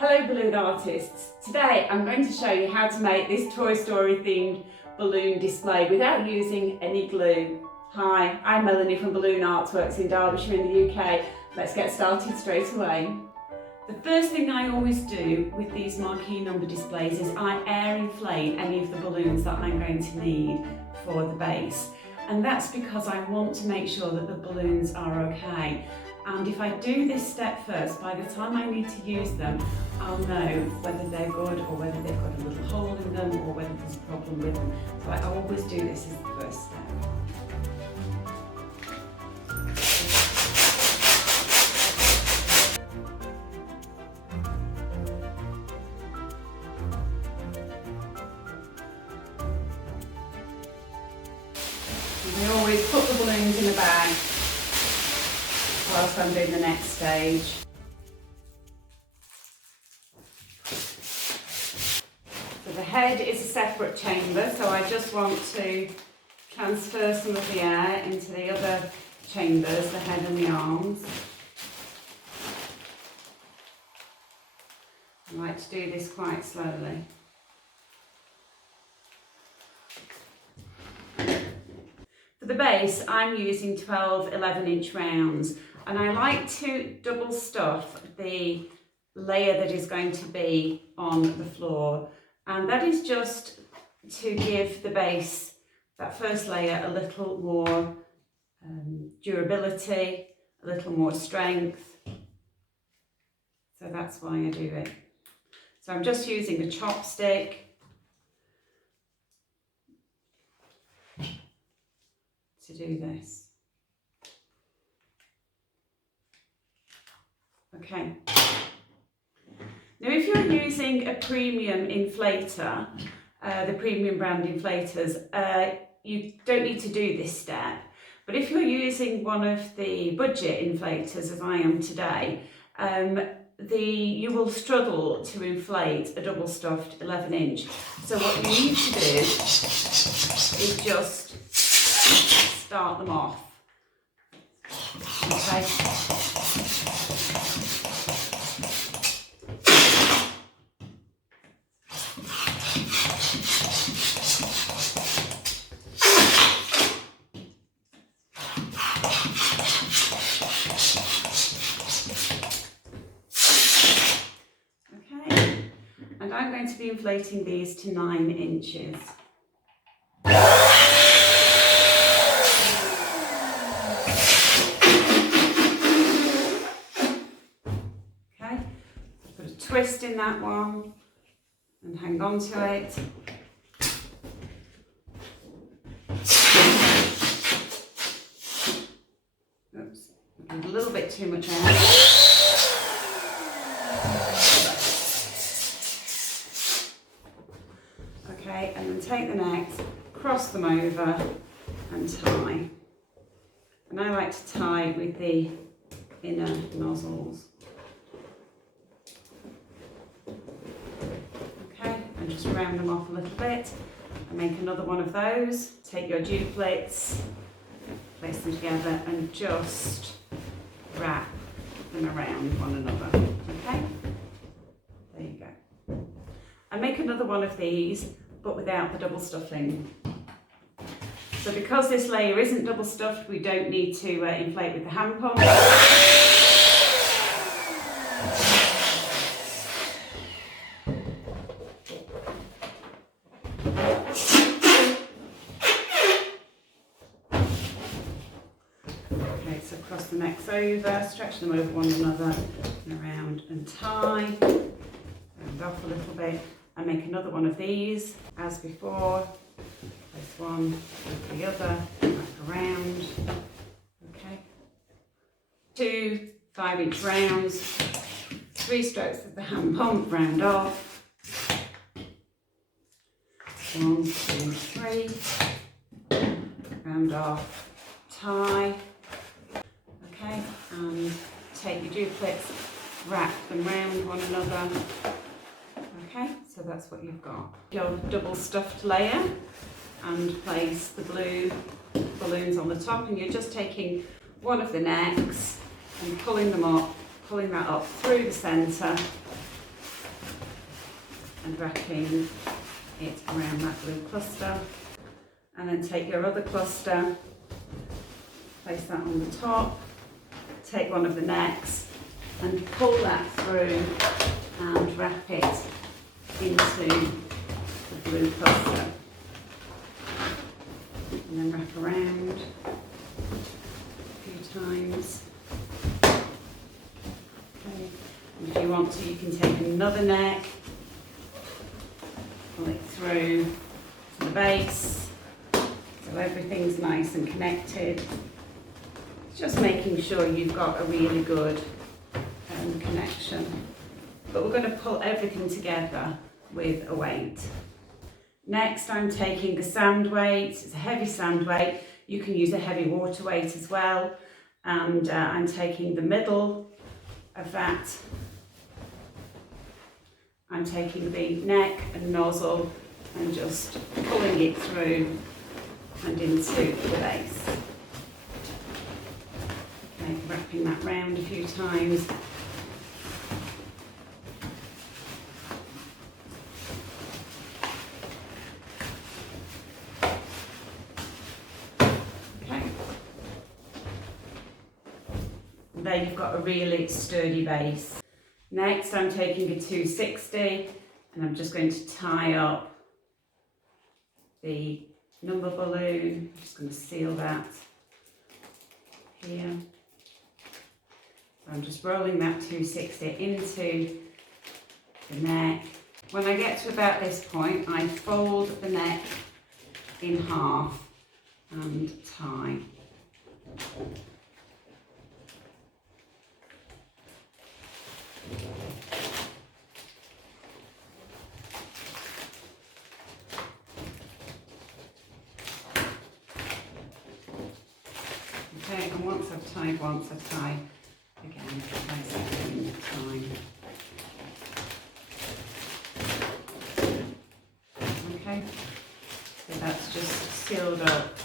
Hello balloon artists! Today I'm going to show you how to make this Toy Story themed balloon display without using any glue. Hi, I'm Melanie from Balloon Artworks in Derbyshire in the UK. Let's get started straight away. The first thing I always do with these marquee number displays is I air inflate any of the balloons that I'm going to need for the base. And that's because I want to make sure that the balloons are okay. And if I do this step first, by the time I need to use them, I'll know whether they're good or whether they've got a little hole in them or whether there's a problem with them. So I always do this as the first step. We always put the balloons in a bag whilst I'm doing the next stage. So the head is a separate chamber, so I just want to transfer some of the air into the other chambers, the head and the arms. I like to do this quite slowly. For the base, I'm using 12 11-inch rounds, and I like to double stuff the layer that is going to be on the floor, and that is just to give the base, that first layer, a little more durability, a little more strength. So that's why I do it. So I'm just using a chopstick to do this. Okay. Now if you're using a premium inflator, the premium brand inflators, you don't need to do this step. But if you're using one of the budget inflators, as I am today, you will struggle to inflate a double stuffed 11-inch. So what you need to do is just start them off. Okay. And I'm going to be inflating these to 9 inches. Okay, put a twist in that one and hang on to it. Oops, a little bit too much air. Okay, and then take the necks, cross them over and tie. And I like to tie with the inner nozzles. Okay, and just round them off a little bit and make another one of those. Take your duplets, place them together and just wrap them around one another. Okay, there you go. And make another one of these, but without the double stuffing. So because this layer isn't double stuffed, we don't need to inflate with the hand pump. Okay, so cross the necks over, stretch them over one another, and around and tie. Round off a little bit. And make another one of these as before. Place one with the other, wrap around. Okay. 2 5-inch rounds, 3 strokes of the hand pump, round off. 1 2 3, round off, tie. Okay, and take your duplets, wrap them round one another. Okay, so that's what you've got. Your double stuffed layer, and place the blue balloons on the top, and you're just taking one of the necks and pulling them up, pulling that up through the centre and wrapping it around that blue cluster. And then take your other cluster, place that on the top, take one of the necks and pull that through and wrap it into the blue cluster. And then wrap around a few times. Okay. And if you want to, you can take another neck, pull it through to the base, so everything's nice and connected. Just making sure you've got a really good connection. But we're going to pull everything together with a weight. Next, I'm taking the sand weight. It's a heavy sand weight. You can use a heavy water weight as well. And I'm taking the middle of that. I'm taking the neck and nozzle and just pulling it through and into the base. Okay, wrapping that round a few times. There you've got a really sturdy base. Next I'm taking a 260 and I'm just going to tie up the number balloon. I'm just going to seal that here. So I'm just rolling that 260 into the neck. When I get to about this point, I fold the neck in half and tie. Okay, and once I've tied once, I tie again, tie second time. Okay, so that's just sealed up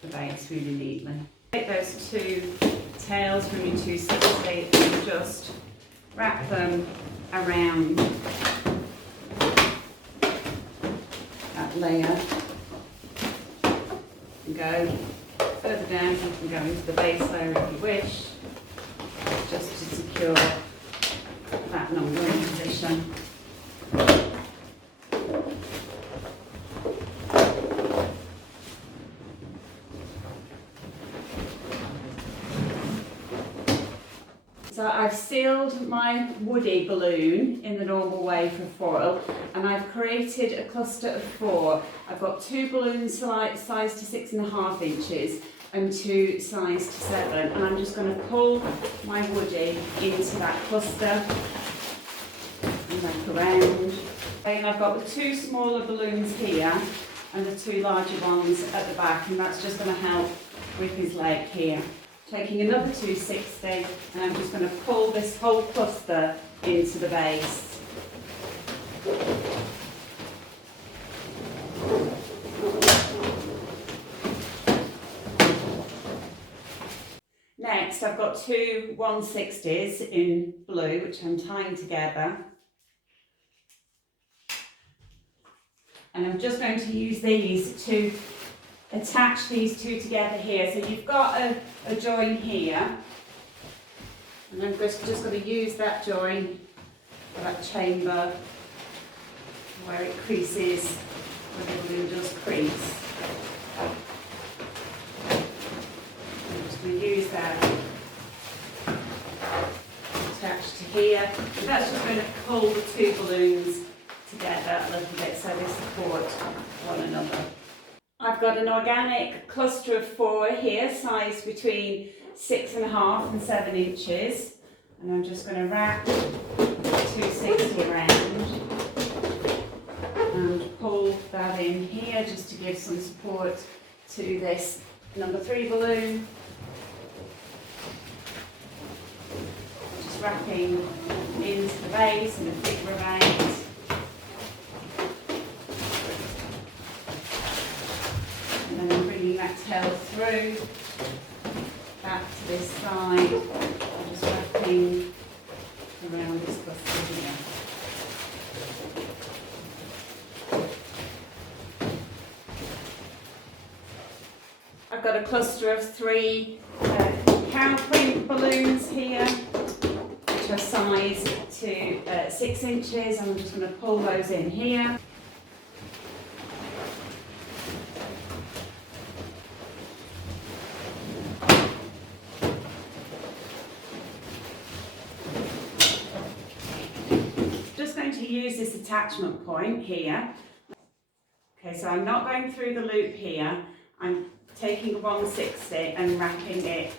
the base really neatly. Take those two tails from your 260 and just wrap them around that layer and go further down. You can go into the base layer if you wish, just to secure that number in position. So I've sealed my woody balloon in the normal way for foil, and I've created a cluster of 4. I've got 2 balloons sized to 6.5 inches and 2 sized to 7, and I'm just going to pull my woody into that cluster and wrap around. And I've got the 2 smaller balloons here and the 2 larger ones at the back, and that's just going to help with his leg here. Taking another 260 and I'm just going to pull this whole cluster into the base. Next I've got 2 160s in blue which I'm tying together. And I'm just going to use these to attach these 2 together here. So you've got a join here, and I'm just going to use that join, or that chamber, where it creases, where the balloon does crease. I'm just going to use that attached to here, and that's just going to pull the 2 balloons together a little bit so they support one another. I've got an organic cluster of 4 here, sized between 6.5 and 7 inches, and I'm just going to wrap 260 around and pull that in here just to give some support to this number 3 balloon. Just wrapping into the base in a figure of 8. And then I'm bringing that tail through, back to this side, and just wrapping around this cluster here. I've got a cluster of 3 cow print balloons here, which are sized to 6 inches. I'm just going to pull those in here. Just going to use this attachment point here. Okay, so I'm not going through the loop here. I'm taking a 160 and wrapping it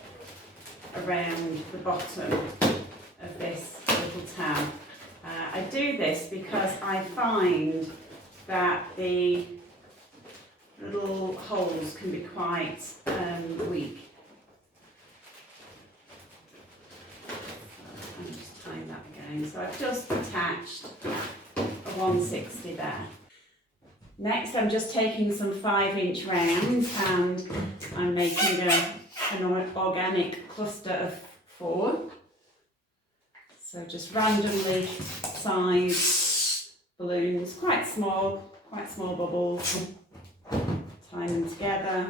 around the bottom of this little tab. I do this because I find that the little holes can be quite weak. I'm just tying that again. So I've just attached a 160 there. Next, I'm just taking some 5-inch rounds and I'm making an organic cluster of 4. So just randomly sized balloons, quite small bubbles. Tie them together.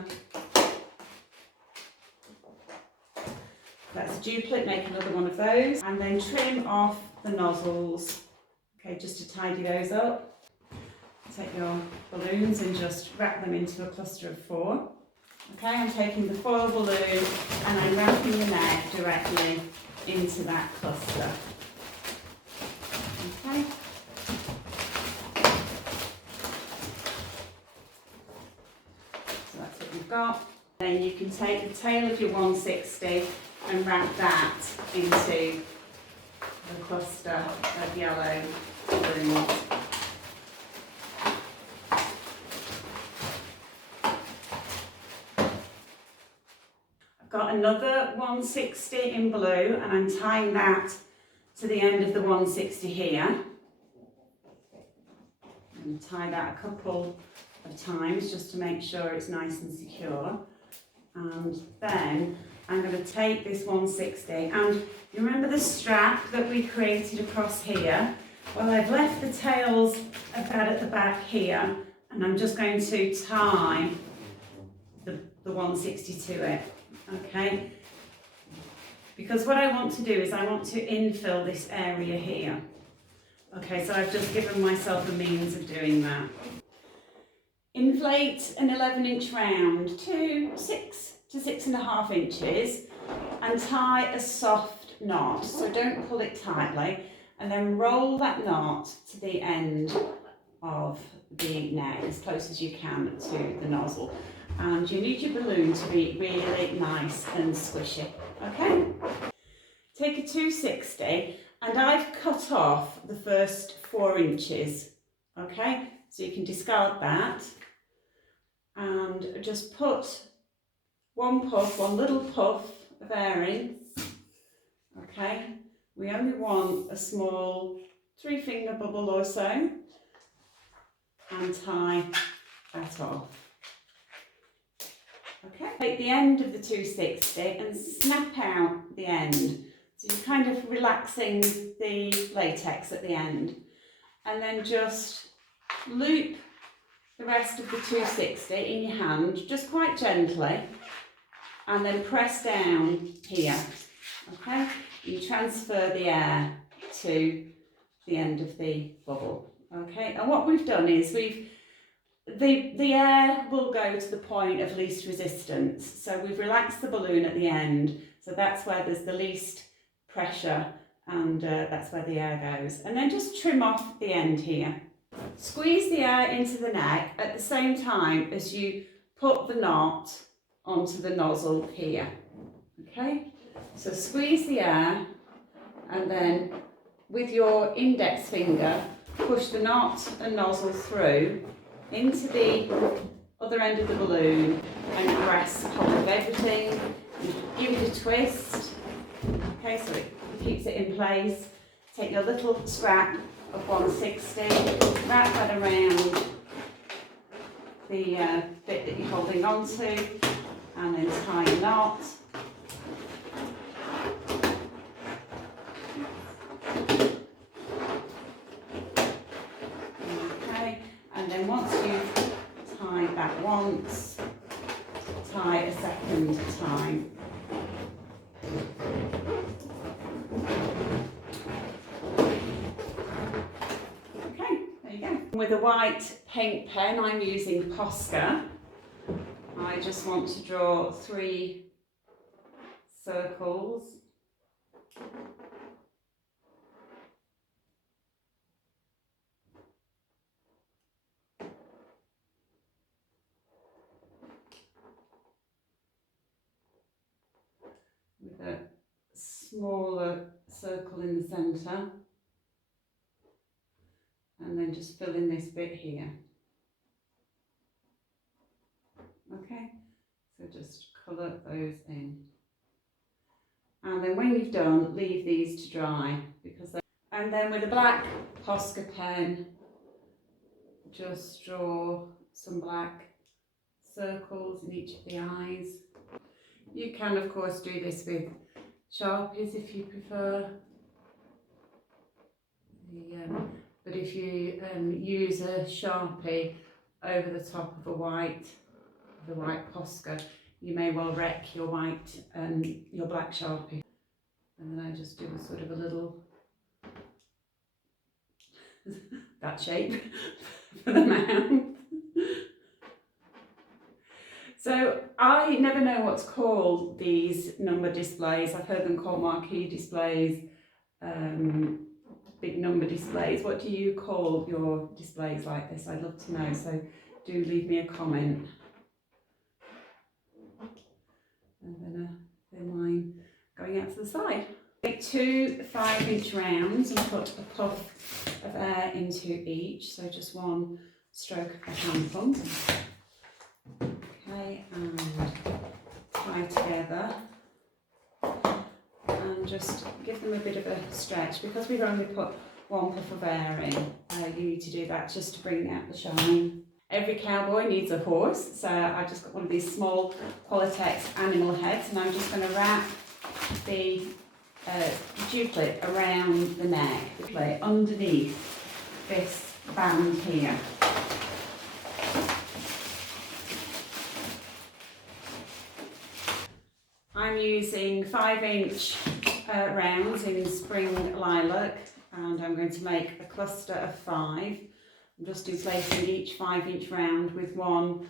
That's a duplicate, make another one of those. And then trim off the nozzles, okay, just to tidy those up. Take your balloons and just wrap them into a cluster of 4. Okay, I'm taking the foil balloon and I'm wrapping the neck directly into that cluster. Okay. So that's what you've got. Then you can take the tail of your 160 and wrap that into the cluster of yellow balloons. Got another 160 in blue and I'm tying that to the end of the 160 here. And tie that a couple of times just to make sure it's nice and secure. And then I'm going to take this 160 and you remember the strap that we created across here? Well, I've left the tails about at the back here and I'm just going to tie the 160 to it. Okay, because what I want to do is I want to infill this area here. Okay, so I've just given myself a means of doing that. Inflate an 11-inch round to 6 to 6.5 inches and tie a soft knot. So don't pull it tightly and then roll that knot to the end of the neck as close as you can to the nozzle. And you need your balloon to be really nice and squishy, okay? Take a 260 and I've cut off the first 4 inches, okay? So you can discard that and just put one little puff of air in, okay? We only want a small 3-finger bubble or so and tie that off. Okay. Take the end of the 260 and snap out the end. So you're kind of relaxing the latex at the end. And then just loop the rest of the 260 in your hand, just quite gently. And then press down here. Okay. You transfer the air to the end of the bubble. Okay. And what we've done is the air will go to the point of least resistance. So we've relaxed the balloon at the end. So that's where there's the least pressure and that's where the air goes. And then just trim off the end here. Squeeze the air into the neck at the same time as you put the knot onto the nozzle here. Okay? So squeeze the air and then with your index finger push the knot and nozzle through into the other end of the balloon and press hold of everything. Give it a twist, okay, so it keeps it in place. Take your little scrap of 160, wrap that around the bit that you're holding on to and then tie a knot. And then once you've tied that once, tie a and tie. Okay, there you go. With a white paint pen, I'm using Posca. I just want to draw 3 circles. With a smaller circle in the centre, and then just fill in this bit here. Okay, so just colour those in. And then when you've done, leave these to dry, because and then with a black Posca pen, just draw some black circles in each of the eyes. You can of course do this with Sharpies if you prefer, but if you use a Sharpie over the top of the white Posca, you may well wreck your your black Sharpie. And then I just do a sort of a little that shape for the mouth. So I never know what to call these number displays. I've heard them called marquee displays, big number displays. What do you call your displays like this? I'd love to know, so do leave me a comment. And then a thin line going out to the side. Take 2 5-inch rounds and put a puff of air into each, so just 1 stroke of the hand pump. Okay, and tie together and just give them a bit of a stretch. Because we've only put 1 puff of air in, you need to do that just to bring out the shine. Every cowboy needs a horse, so I just got one of these small Qualitex animal heads, and I'm just going to wrap the duplicate around the neck, underneath this band here. I'm using 5-inch rounds in spring lilac, and I'm going to make a cluster of 5. I'm just inflating each 5-inch round with 1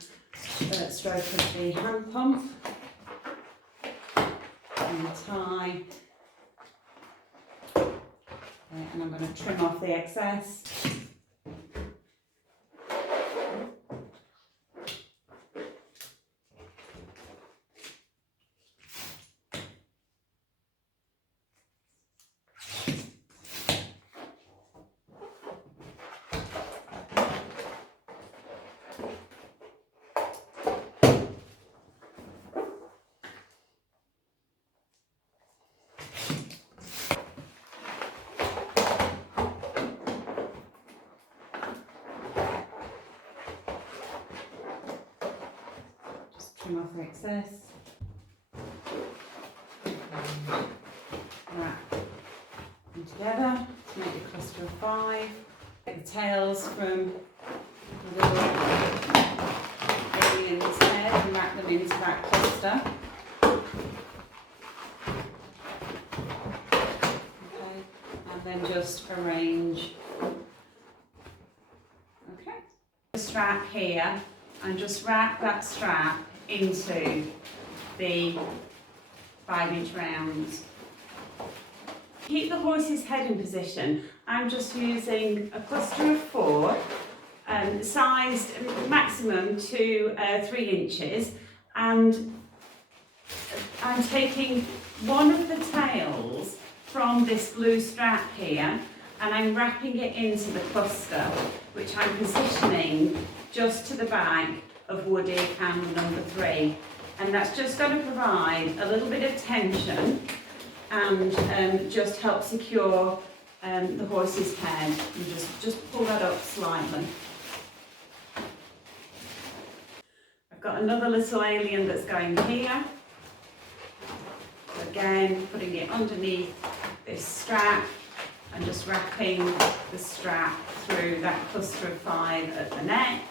stroke of the hand pump, and tie. And I'm going to trim off the excess. Trim off the excess. Wrap them together to make a cluster of 5. Take the tails from the little alien's head and wrap them into that cluster. Okay, and then just arrange. Okay, the strap here, and just wrap that strap into the 5-inch rounds. Keep the horse's head in position. I'm just using a cluster of 4, sized maximum to 3 inches, and I'm taking one of the tails from this blue strap here, and I'm wrapping it into the cluster, which I'm positioning just to the back of Woody and number 3, and that's just going to provide a little bit of tension and just help secure the horse's head. You just pull that up slightly. I've got another little alien that's going here. So again, putting it underneath this strap and just wrapping the strap through that cluster of 5 at the neck.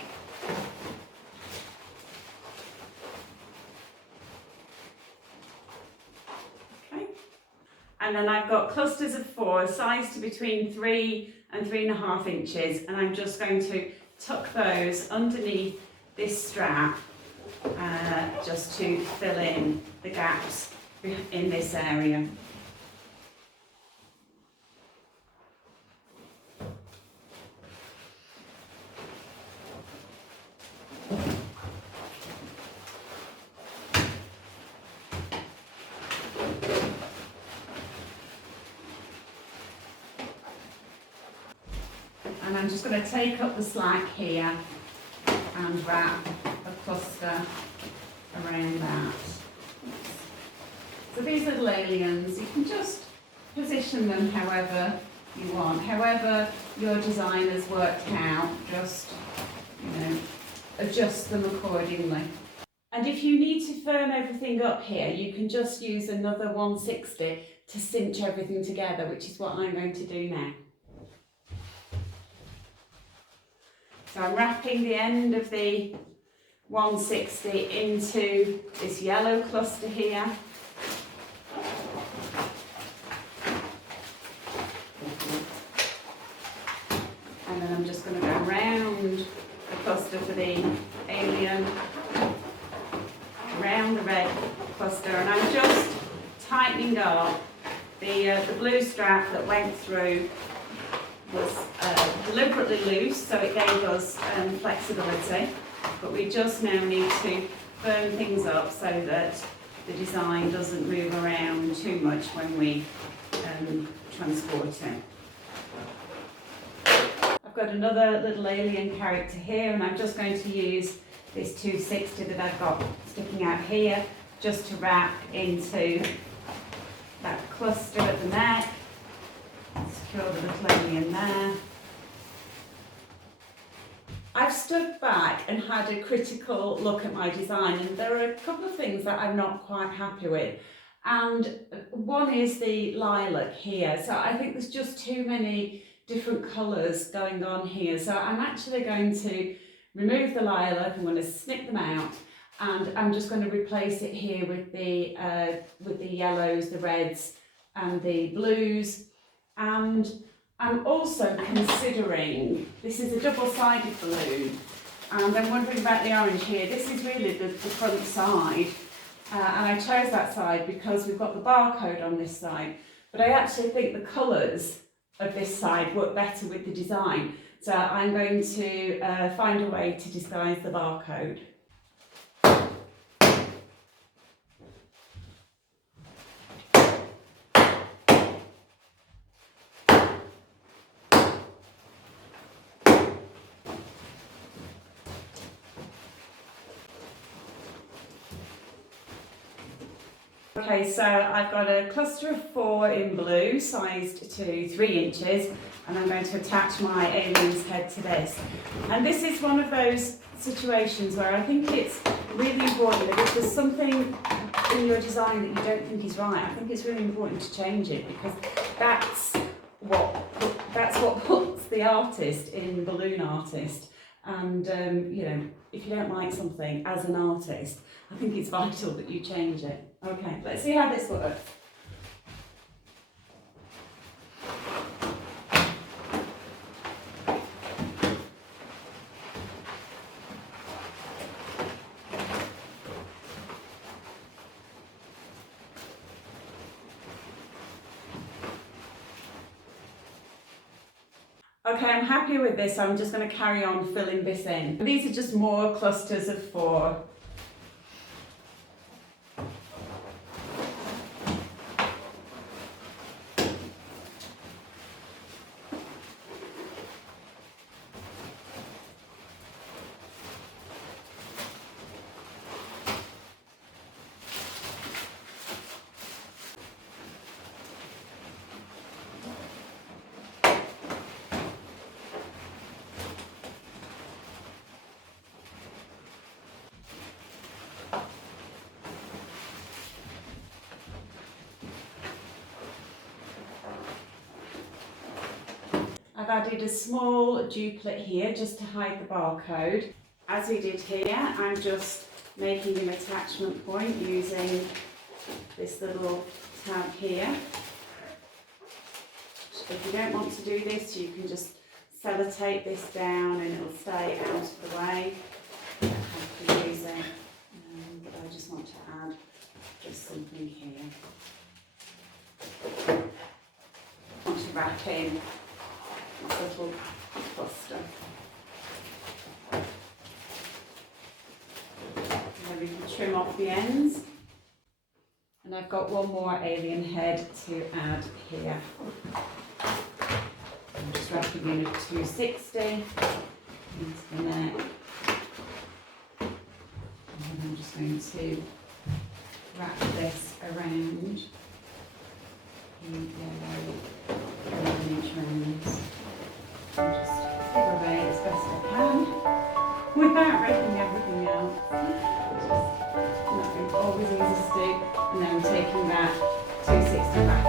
And then I've got clusters of 4 sized to between 3 and 3.5 inches, and I'm just going to tuck those underneath this strap just to fill in the gaps in this area. And I'm just going to take up the slack here and wrap a cluster around that. So these little aliens, you can just position them however you want, however your designer's worked out, just, adjust them accordingly. And if you need to firm everything up here, you can just use another 160 to cinch everything together, which is what I'm going to do now. So I'm wrapping the end of the 160 into this yellow cluster here. And then I'm just going to go round the cluster for the alien, round the red cluster, and I'm just tightening up the blue strap that went through was deliberately loose, so it gave us flexibility, but we just now need to firm things up so that the design doesn't move around too much when we transport it. I've got another little alien character here, and I'm just going to use this 260 that I've got sticking out here just to wrap into that cluster at the neck. Secure the little alien there. I've stood back and had a critical look at my design, and there are a couple of things that I'm not quite happy with. And one is the lilac here. So I think there's just too many different colours going on here. So I'm actually going to remove the lilac. I'm going to snip them out, and I'm just going to replace it here with the yellows, the reds and the blues. And I'm also considering, this is a double-sided balloon, and I'm wondering about the orange here. This is really the front side, and I chose that side because we've got the barcode on this side, but I actually think the colours of this side work better with the design. So I'm going to find a way to disguise the barcode. Okay, so I've got a cluster of 4 in blue, sized to 3 inches, and I'm going to attach my alien's head to this. And this is one of those situations where I think it's really important that if there's something in your design that you don't think is right, I think it's really important to change it, because that's what puts the artist in balloon artist. And if you don't like something as an artist, I think it's vital that you change it. Okay, let's see how this works. Okay, I'm happy with this. I'm just going to carry on filling this in. These are just more clusters of 4. I've added a small duplicate here just to hide the barcode. As we did here, I'm just making an attachment point using this little tab here. If you don't want to do this, you can just sellotape this down and it'll stay out of the way. You don't have to use it, but I just want to add just something here. I want to wrap in this little cluster. And then we can trim off the ends. And I've got one more alien head to add here. I'm just wrapping in a 260 into the neck. And then I'm just going to wrap this around in yellow 11-inch rounds. And just figure away as best I can without ripping everything out. Just not always easy to do. And then I'm taking that 260 back